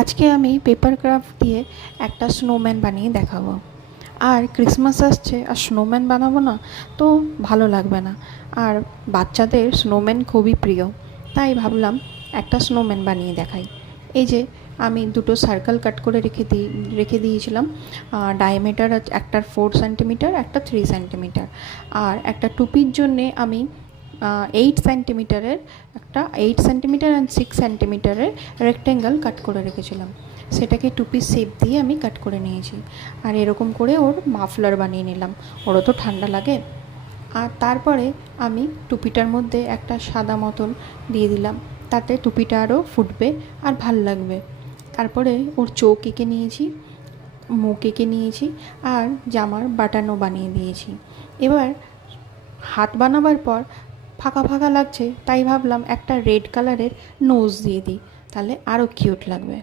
আজকে আমি paper craft দিয়ে একটা স্নোম্যান বানিয়ে দেখাবো। আর ক্রিসমাস আসছে, আর স্নোম্যান বানাবো না তো ভালো লাগবে না। আর বাচ্চাদের স্নোম্যান খুবই প্রিয়, তাই ভাবলাম একটা স্নোম্যান বানিয়ে দেখাই। এই যে আমি দুটো সার্কেল কাট করে রেখে দিয়েছিলাম। ডায়ামিটার একটা 4 সেন্টিমিটার, একটা 3 সেন্টিমিটার। আর একটা টুপির জন্যে আমি 8 সেন্টিমিটারের একটা 8 সেন্টিমিটার অ্যান্ড 6 সেন্টিমিটারের রেক্ট্যাঙ্গেল কাট করে রেখেছিলাম। সেটাকে টুপির শেপ দিয়ে আমি কাট করে নিয়েছি। আর এরকম করে ওর মাফলার বানিয়ে নিলাম, ওরও তো ঠান্ডা লাগে। আর তারপরে আমি টুপিটার মধ্যে একটা সাদা মতন দিয়ে দিলাম, তাতে টুপিটা আরও ফুটবে আর ভাল লাগবে। তারপরে ওর চোখ এঁকে নিয়েছি, মুখ এঁকে নিয়েছি, আর জামার বাটনও বানিয়ে দিয়েছি। এবার হাত বানাবার পর ফাঁকা ফাঁকা লাগছে, তাই ভাবলাম একটা রেড কালারের নোজ দিয়ে দিই, তাহলে আরও কিউট লাগবে।